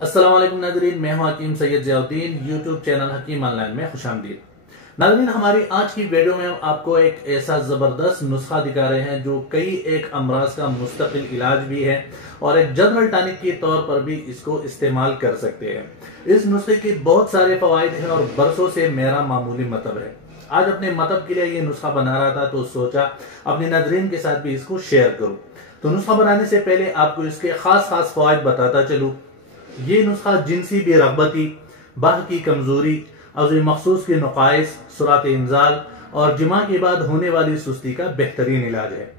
अस्सलाम वालेकुम नाज़रीन, मैं हूं हकीम सैयद ज़ियाउद्दीन। यूट्यूब चैनल हकीम ऑनलाइन में खुशामदीद। नाज़रीन, हमारी आज की वीडियो में हम आपको एक ऐसा ज़बरदस्त नुस्खा दिखा रहे हैं जो कई एक अमराज का मुस्तकिल इलाज भी है और एक जनरल टॉनिक के तौर पर भी इसको इस्तेमाल कर सकते हैं। इस नुस्खे के बहुत सारे फवाइद हैं और बरसों से मेरा मामूली मतलब है। आज अपने मतलब के लिए ये नुस्खा बना रहा था तो सोचा अपने नाज़रीन के साथ भी इसको शेयर करूं। तो नुस्खा बनाने से पहले आपको इसके खास फवाइद बताता चलूं। ये नुस्खा जिनसी बेरगबती, बाह की कमजोरी, अज़ू मखसूस के नुकाइस, सुरात इंजाल और जिमा के बाद होने वाली सुस्ती का बेहतरीन इलाज है।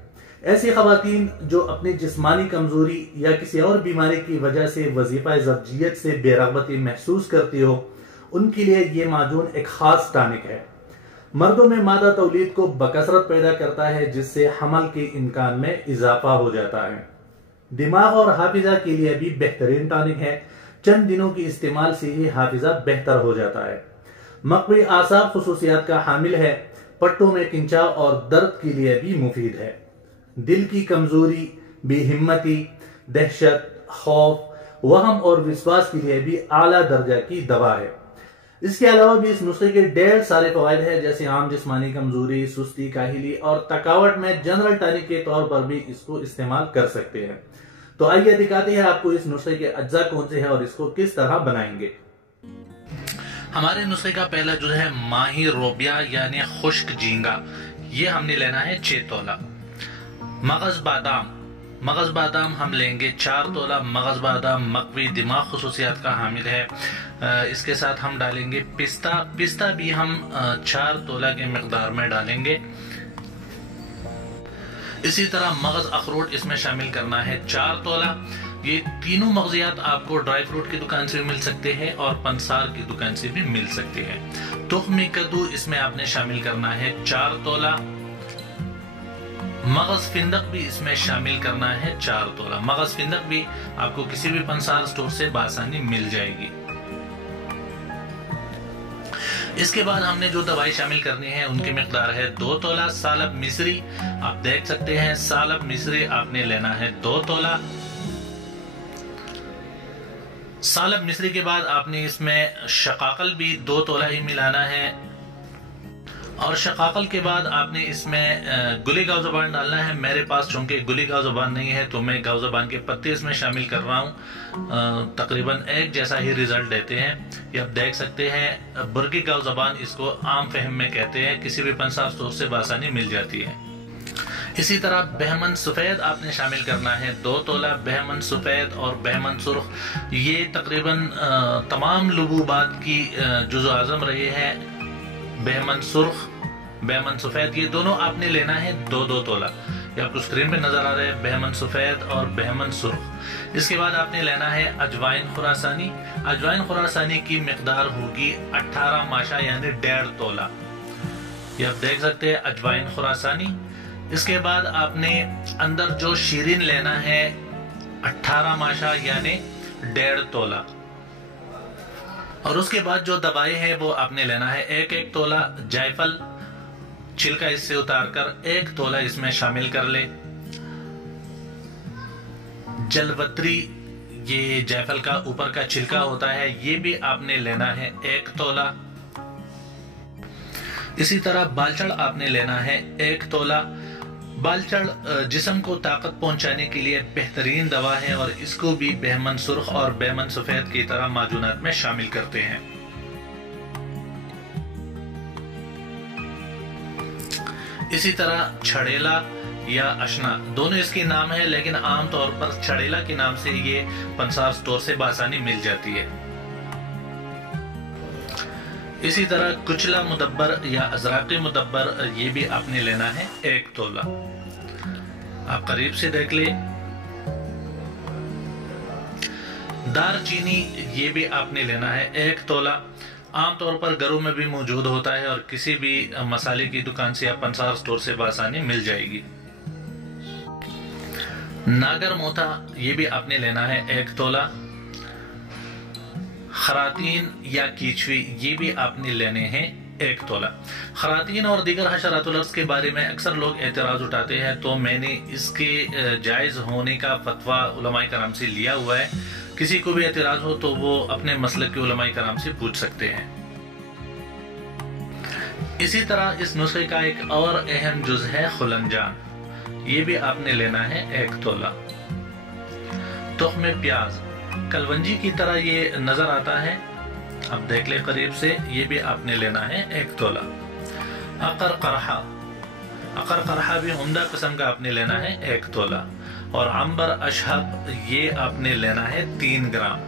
ऐसी खवातीन जो अपनी जिस्मानी कमजोरी या किसी और बीमारी की वजह से वजीफा ज़ब्जियत से बेरगबती महसूस करती हो, उनके लिए ये माजून एक खास टॉनिक है। मर्दों में मादा तौलीद को बकसरत पैदा करता है जिससे हमल के इम्कान में इजाफा हो जाता है। दिमाग और हाफिजा के लिए भी बेहतरीन टॉनिक है। चंद दिनों की इस्तेमाल से ही हाफिजा बेहतर हो जाता है। मकवी आसाब खुसूसियात का हामिल है। पट्टों में किंचाव और दर्द के लिए भी मुफीद है। दिल की कमजोरी, बेहिम्मती, दहशत, खौफ, वहम और विश्वास के लिए भी आला दर्जा की दवा है। इसके अलावा भी इस नुस्खे के ढेर सारे फवायद हैं, जैसे आम जिस्मानी कमजोरी, सुस्ती, काहिली और थकावट में जनरल टॉनिक के तौर पर भी इसको इस्तेमाल कर सकते हैं। तो आइए दिखाते हैं आपको इस नुस्खे के अज्जा कौन से हैं और इसको किस तरह बनाएंगे। हमारे नुस्खे का पहला जो है माही रोबिया यानी खुश्क झींगा, ये हमने लेना है 6 तोला। मगज बादाम हम लेंगे 4 तोला। मगज बादाम मकवी दिमाग खुसूसियात का हामिल है। इसके साथ हम डालेंगे पिस्ता भी हम 4 तोला के मिकदार में डालेंगे। इसी तरह मगज अखरोट इसमें शामिल करना है 4 तोला। ये तीनों मगजियात आपको ड्राई फ्रूट की दुकान से भी मिल सकते हैं और पंसार की दुकान से भी मिल सकते हैं। तुख्मी कद्दू इसमें आपने शामिल करना है 4 तोला। मगज फिंदक भी इसमें शामिल करना है 4 तोला। मगज फिंदक भी आपको किसी भी पंसार स्टोर से बासानी मिल जाएगी। इसके बाद हमने जो दवाई शामिल करनी है उनकी मिकदार है 2 तोला। सालब मिस्री आप देख सकते हैं, सालब मिस्री आपने लेना है 2 तोला। सालब मिस्री के बाद आपने इसमें शकाकल भी 2 तोला ही मिलाना है और शकाकल के बाद आपने इसमें गुली गाव ज़बान डालना है। मेरे पास चूंकि गुली गाव ज़बान नहीं है तो मैं गाव ज़बान के पत्ते इसमें शामिल कर रहा हूँ। तकरीबन एक जैसा ही रिजल्ट देते हैं। ये आप देख सकते हैं। बुर्गी गाव ज़बान इसको आम फहम में कहते हैं, किसी भी पंसार स्टोर से बासानी मिल जाती है। इसी तरह बहमन सफेद आपने शामिल करना है 2 तोला। बहमन सफेद और बहमन सुर्ख ये तकरीबन तमाम लबूबात की जुज़ो आज़म रहे हैं। बहमन सुर्ख, बहमन सफेद ये दोनों आपने लेना है 2-2 तोला। ये आपको स्क्रीन पे नजर आ रहा है, बहमन सफेद और बहमन सुर्ख। इसके बाद आपने लेना है अजवाइन खुरासानी। अजवाइन खुरासानी की मिकदार होगी 18 माशा यानी 1.5 तोला। ये आप देख सकते हैं अजवाइन खुरासानी। इसके बाद आपने अंदर जो शीरीन लेना है 18 माशा यानी 1.5 तोला। और उसके बाद जो दवाई है वो आपने लेना है 1-1 तोला। जायफल छिलका इससे उतारकर 1 तोला इसमें शामिल कर ले। जलवत्री ये जायफल का ऊपर का छिलका होता है, ये भी आपने लेना है 1 तोला। इसी तरह बालचड़ आपने लेना है 1 तोला। बालचड़ जिस्म को ताकत पहुंचाने के लिए बेहतरीन दवा है और इसको भी बहमन सुर्ख और बहमन सफेद की तरह माजूनात में शामिल करते हैं। इसी तरह छड़ेला या अशना दोनों इसके नाम है, लेकिन आमतौर पर छड़ेला के नाम से ये पंसार स्टोर से बासानी मिल जाती है। इसी तरह कुचला मुदब्बर या अजराकी मुदब्बर ये भी आपने लेना है 1 तोला। आप करीब से देख ले। दारचीनी ये भी आपने लेना है 1 तोला। आमतौर पर घरों में भी मौजूद होता है और किसी भी मसाले की दुकान से या पंसार स्टोर से बासानी मिल जाएगी। नागर मोथा ये भी आपने लेना है 1 तोला। खरातीन या कीचवी ये भी आपने लेने हैं 1 तोला। खरातीन और दीगर हशरातुल अर्ज़ के बारे में अक्सर लोग एतराज उठाते हैं, तो मैंने इसके जायज़ होने का फतवा उलमाए कराम से लिया हुआ है। किसी को भी एतराज हो तो वो अपने मसलक के उलमाए कराम से पूछ सकते हैं। इसी तरह इस नुस्खे का एक और अहम जुज है खुलंजान, ये भी आपने लेना है 1 तोला। तुख्म प्याज कलवंजी की तरह ये नजर आता है, अब देख ले करीब से, ये भी आपने लेना है 1 तोला। अकर करहा भी उम्दा किस्म का आपने लेना है 1 तोला। और अंबर अशहब ये आपने लेना है 3 ग्राम।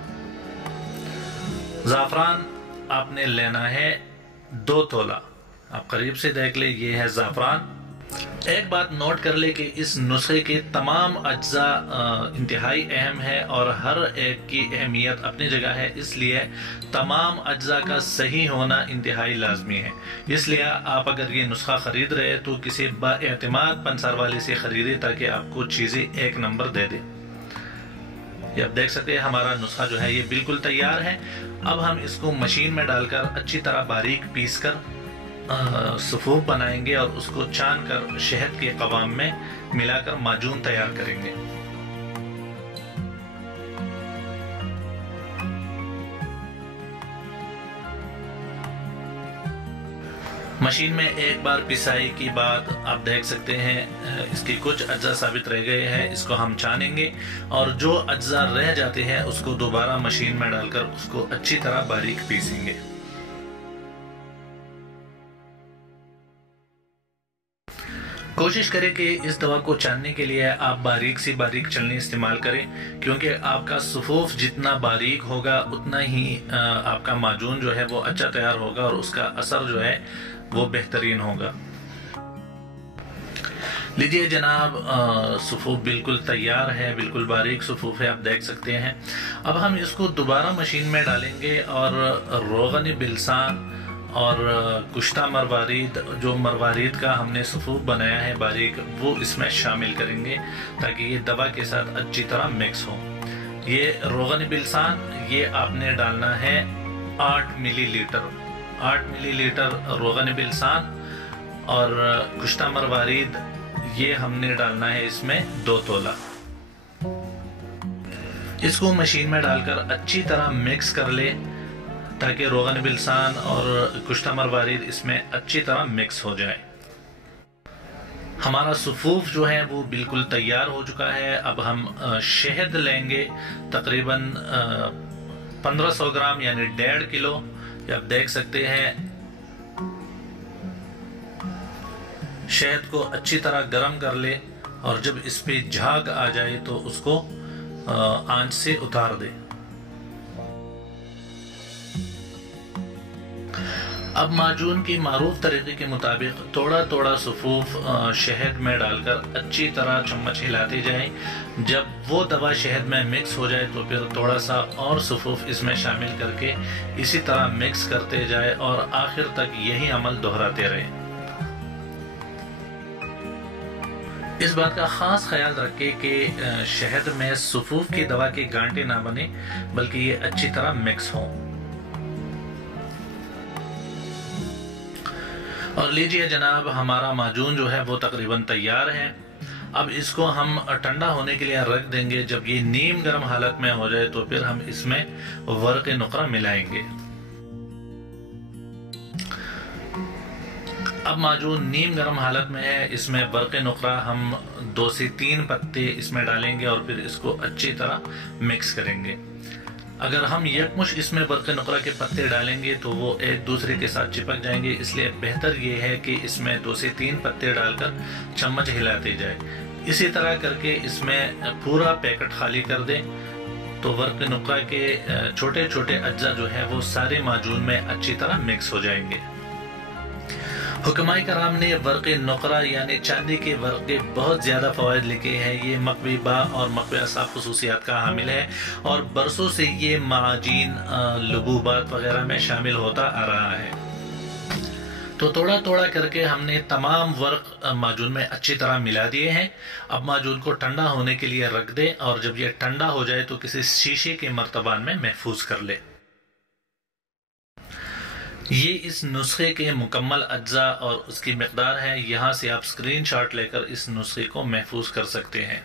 जाफरान आपने लेना है 2 तोला। आप करीब से देख ले, ये है जाफरान। एक बात नोट कर ले कि इस नुस्खे के तमाम अज्जा इंतहाई अहम है और हर एक की अहमियत अपनी जगह है, इसलिए तमाम अज्जा का सही होना इंतहाई लाजमी है। इसलिए आप अगर ये नुस्खा खरीद रहे तो किसी बाएतमाद पंसार वाले से खरीदे ताकि आपको चीज़ें 1 नंबर दे दे। ये आप देख सकते हैं हमारा नुस्खा जो है ये बिल्कुल तैयार है। अब हम इसको मशीन में डालकर अच्छी तरह बारीक पीस कर सफूफ बनाएंगे और उसको छान कर शहद के कवाम में मिलाकर माजून तैयार करेंगे। मशीन में एक बार पिसाई की बाद आप देख सकते हैं इसके कुछ अज्जा साबित रह गए हैं, इसको हम छानेंगे और जो अज्जा रह जाते हैं उसको दोबारा मशीन में डालकर उसको अच्छी तरह बारीक पीसेंगे। कोशिश करें कि इस दवा को छानने के लिए आप बारीक से बारीक छलनी इस्तेमाल करें, क्योंकि आपका सफूफ जितना बारीक होगा उतना ही आपका माजून जो है वो अच्छा तैयार होगा और उसका असर जो है वो बेहतरीन होगा। लीजिए जनाब, सफूफ बिल्कुल तैयार है, बिल्कुल बारीक सफूफ है, आप देख सकते हैं। अब हम इसको दोबारा मशीन में डालेंगे और रोगन बिलसान और कुश्ता मरवारीद, जो मरवारीद का हमने सफूफ बनाया है बारीक, वो इसमें शामिल करेंगे ताकि ये दवा के साथ अच्छी तरह मिक्स हो। ये रोगन बिलसान ये आपने डालना है 8 मिलीलीटर। 8 मिलीलीटर रोगन बिलसान और कुश्ता मरवारीद ये हमने डालना है इसमें 2 तोला। इसको मशीन में डालकर अच्छी तरह मिक्स कर ले ताकि रोगन बिलसान और कुश्ता मरवारीद इसमें अच्छी तरह मिक्स हो जाए। हमारा सफूफ जो है वो बिल्कुल तैयार हो चुका है। अब हम शहद लेंगे तकरीबन 1500 ग्राम यानी 1.5 किलो। आप देख सकते हैं शहद को अच्छी तरह गर्म कर ले और जब इस पे झाग आ जाए तो उसको आंच से उतार दे। अब माजून की मारूफ तरीके के मुताबिक थोड़ा थोड़ा सफूफ शहद में डालकर अच्छी तरह चम्मच हिलाते जाएं। जब वो दवा शहद में मिक्स हो जाए तो फिर थोड़ा सा और सफूफ इसमें शामिल करके इसी तरह मिक्स करते जाए और आखिर तक यही अमल दोहराते रहें। इस बात का खास ख्याल रखें कि शहद में सफूफ की दवा के गांठे ना बने, बल्कि ये अच्छी तरह मिक्स हो। और लीजिए जनाब, हमारा माजून जो है वो तकरीबन तैयार है। अब इसको हम ठंडा होने के लिए रख देंगे। जब ये नीम गर्म हालत में हो जाए तो फिर हम इसमें वर्क नुकरा मिलाएंगे। अब माजून नीम गर्म हालत में है, इसमें वर्क नुकरा हम 2 से 3 पत्ते इसमें डालेंगे और फिर इसको अच्छी तरह मिक्स करेंगे। अगर हम यकमुश इसमें वर्क नुकरा के पत्ते डालेंगे तो वो एक दूसरे के साथ चिपक जाएंगे, इसलिए बेहतर ये है कि इसमें 2 से 3 पत्ते डालकर चम्मच हिलाते जाए। इसी तरह करके इसमें पूरा पैकेट खाली कर दें तो वर्क नुकरा के छोटे छोटे अज्जा जो है वो सारे माजून में अच्छी तरह मिक्स हो जाएंगे। हुक्माए कराम ने वर्क नुकरा यानी चांदी के वर्क के बहुत ज्यादा फवायद लिखे हैं। ये मकवी बा और मकवी असाब खुसूसियात का हामिल है और बरसों से ये माजीन लबूबात वगैरह में शामिल होता आ रहा है। तो थोड़ा थोड़ा करके हमने तमाम वर्क माजून में अच्छी तरह मिला दिए हैं। अब माजून को ठंडा होने के लिए रख दें और जब ये ठंडा हो जाए तो किसी शीशे के मर्तबान में महफूज कर ले। ये इस नुस्खे के मुकम्मल अज्जा और उसकी मिकदार है। यहाँ से आप स्क्रीनशॉट लेकर इस नुस्खे को महफूज कर सकते हैं।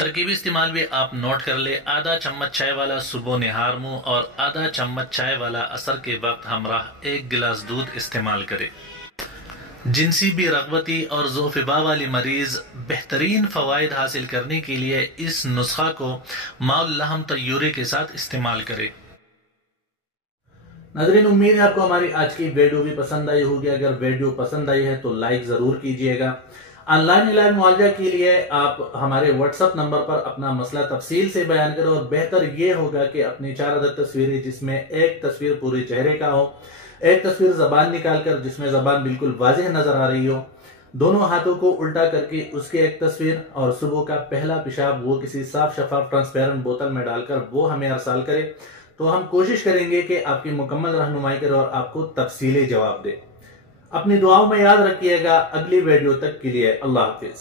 तरकीबी इस्तेमाल भी आप नोट कर ले। आधा चम्मच चाय वाला सुबह निहार मुंह और आधा चम्मच चाय वाला असर के वक्त हमराह 1 गिलास दूध इस्तेमाल करें। जिनसी भी रगबती और ज़ोफ़िबा वाली मरीज बेहतरीन फ़वाइद हासिल करने के लिए इस नुस्खा को माउल लहम तय्यूरी के साथ इस्तेमाल करें। नाज़रीन, उम्मीद है आपको हमारी आज की वीडियो भी पसंद आई होगी। अगर वीडियो पसंद आई है तो लाइक जरूर कीजिएगा। ऑनलाइन इलाज मुआवजा के लिए आप हमारे व्हाट्सएप नंबर पर अपना मसला तफसील से बयान करें और बेहतर ये होगा कि अपनी 4 अदद तस्वीरें, जिसमें एक तस्वीर पूरे चेहरे का हो, एक तस्वीर जबान निकालकर जिसमें जबान बिल्कुल वाज़ेह नजर आ रही हो, दोनों हाथों को उल्टा करके उसकी एक तस्वीर और सुबह का पहला पेशाब वो किसी साफ शफाफ ट्रांसपेरेंट बोतल में डालकर वो हमें अरसाल करे। तो हम कोशिश करेंगे कि आपकी मुकम्मल रहनुमाई करें और आपको तफसीली जवाब दे। अपनी दुआओं में याद रखिएगा। अगली वीडियो तक के लिए अल्लाह हाफिज।